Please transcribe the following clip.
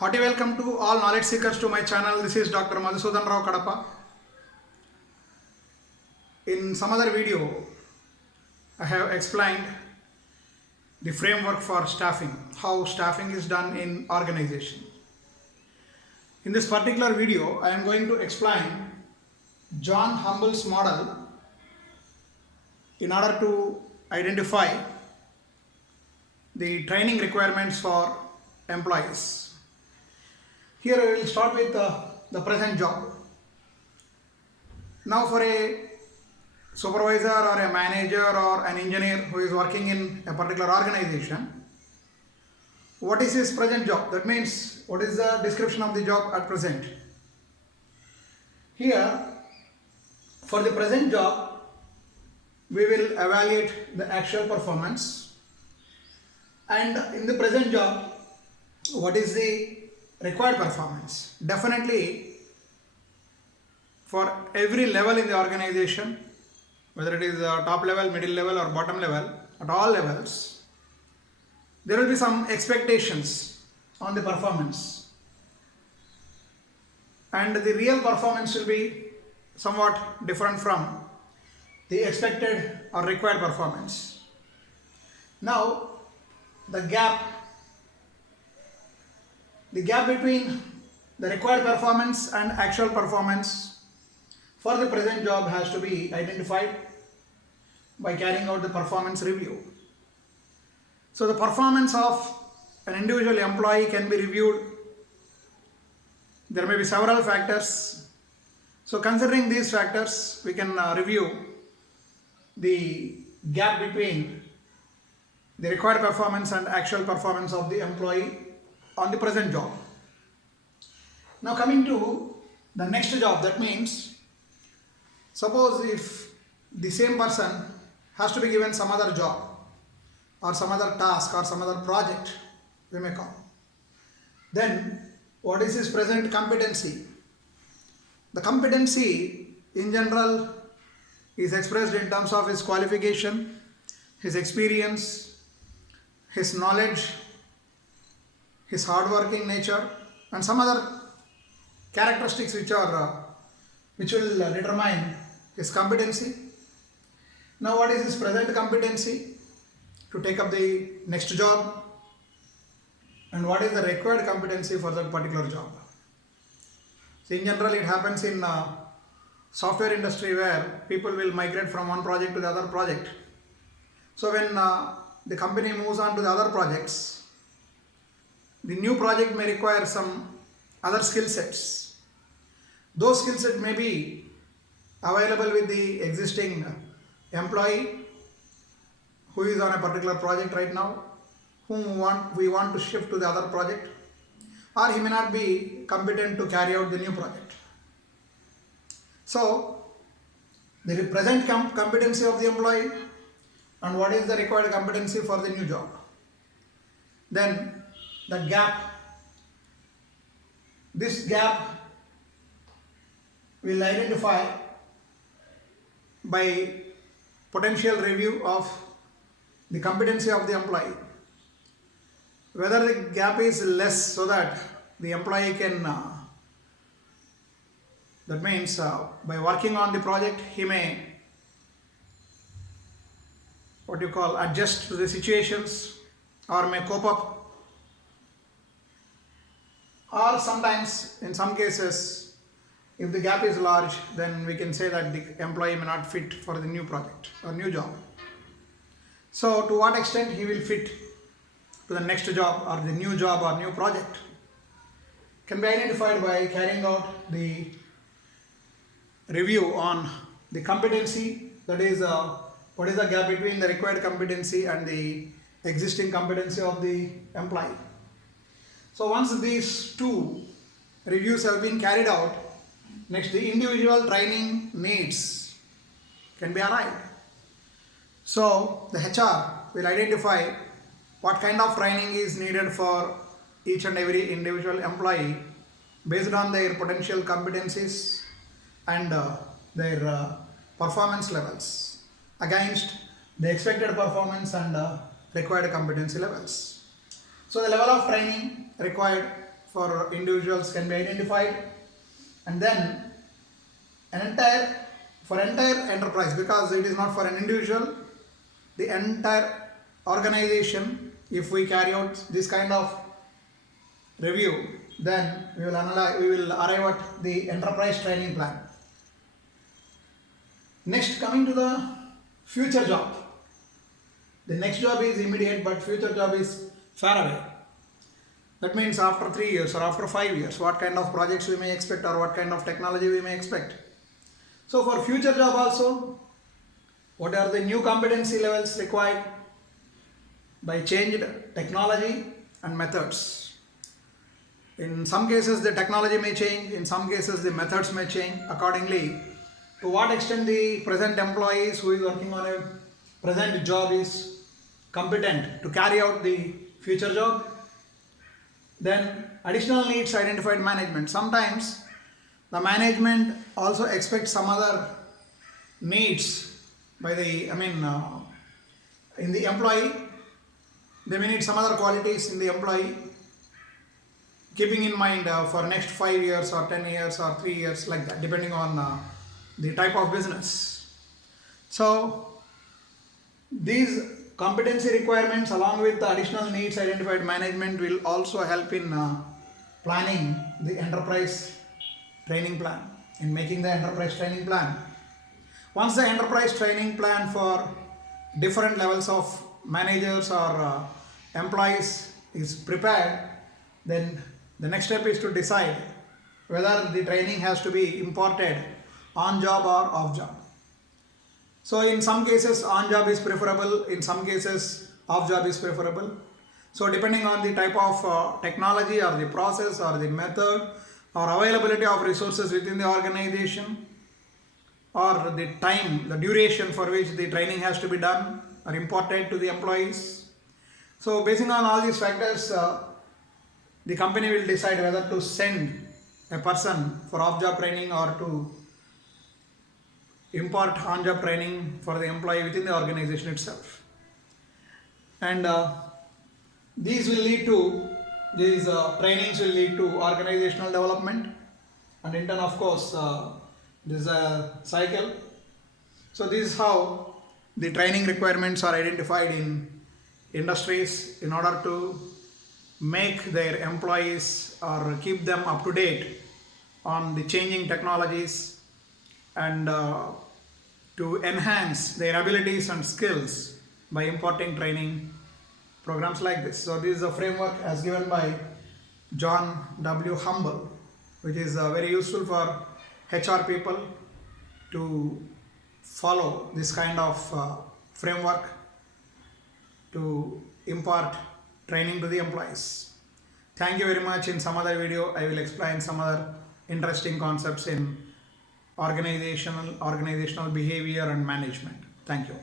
Hearty welcome to all knowledge seekers to my channel. This is Dr. Madhusudan Rao Kadapa. In some other video, I have explained the framework for staffing, how staffing is done in organization. In this particular video, I am going to explain John Humble's model in order to identify the training requirements for employees. Here I will start with the present job. Now for a supervisor or a manager or an engineer who is working in a particular organization, what is his present job? That means what is the description of the job at present? Here for the present job we will evaluate the actual performance, and in the present job what is the required performance. Definitely for every level in the organization, whether it is top level, middle level or bottom level, at all levels there will be some expectations on the performance, and the real performance will be somewhat different from the expected or required performance. Now the gap between the required performance and actual performance for the present job has to be identified by carrying out the performance review. So the performance of an individual employee can be reviewed. There may be several factors. So considering these factors, we can review the gap between the required performance and actual performance of the employee on the present job. Now coming to the next job, that means suppose if the same person has to be given some other job or some other task or some other project, we may call, then what is his present competency? The competency in general is expressed in terms of his qualification, his experience, his knowledge, his hardworking nature and some other characteristics which will determine his competency. Now what is his present competency to take up the next job, and what is the required competency for that particular job? So in general it happens in software industry where people will migrate from one project to the other project. So when the company moves on to the other projects, the new project may require some other skill sets. Those skill sets may be available with the existing employee who is on a particular project right now, whom we want to shift to the other project, or he may not be competent to carry out the new project. So the present competency of the employee and what is the required competency for the new job. Then the gap, this gap will identify by potential review of the competency of the employee. Whether the gap is less so that the employee can, that means by working on the project he may adjust to the situations or may cope up, or sometimes in some cases if the gap is large then we can say that the employee may not fit for the new project or new job. So to what extent he will fit to the next job or the new job or new project can be identified by carrying out the review on the competency, that is what is the gap between the required competency and the existing competency of the employee. So once these two reviews have been carried out, next the individual training needs can be arrived. So the HR will identify what kind of training is needed for each and every individual employee based on their potential competencies and their performance levels against the expected performance and required competency levels. So the level of training required for individuals can be identified, and then for entire enterprise, because it is not for an individual, the entire organization. If we carry out this kind of review, then we will arrive at the enterprise training plan. Next, coming to the future job. The next job is immediate, but future job is far away. That means after 3 years or after 5 years, what kind of projects we may expect or what kind of technology we may expect. So for future job also, what are the new competency levels required by changed technology and methods. In some cases the technology may change, in some cases the methods may change. Accordingly, to what extent the present employees who is working on a present job is competent to carry out the future job. Then additional needs identified management. Sometimes the management also expects some other needs by the, in the employee. They may need some other qualities in the employee, keeping in mind for next 5 years or 10 years or 3 years, like that, depending on the type of business. So these competency requirements along with the additional needs identified management will also help in planning the enterprise training plan, in making the enterprise training plan. Once the enterprise training plan for different levels of managers or employees is prepared, then the next step is to decide whether the training has to be imparted on job or off job. So in some cases on job is preferable, in some cases off job is preferable. So depending on the type of technology or the process or the method or availability of resources within the organization, or the time, the duration for which the training has to be done or imparted to the employees. So basing on all these factors, the company will decide whether to send a person for off-job training or to impart on-job training for the employee within the organization itself. And these trainings will lead to organizational development, and in turn, of course, this is a cycle. So this is how the training requirements are identified in industries in order to make their employees or keep them up to date on the changing technologies, and to enhance their abilities and skills by imparting training programs like this. So this is a framework as given by John W. Humble, which is very useful for HR people to follow this kind of framework to impart training to the employees. Thank you very much. In some other video, I will explain some other interesting concepts in organizational behavior and management. Thank you.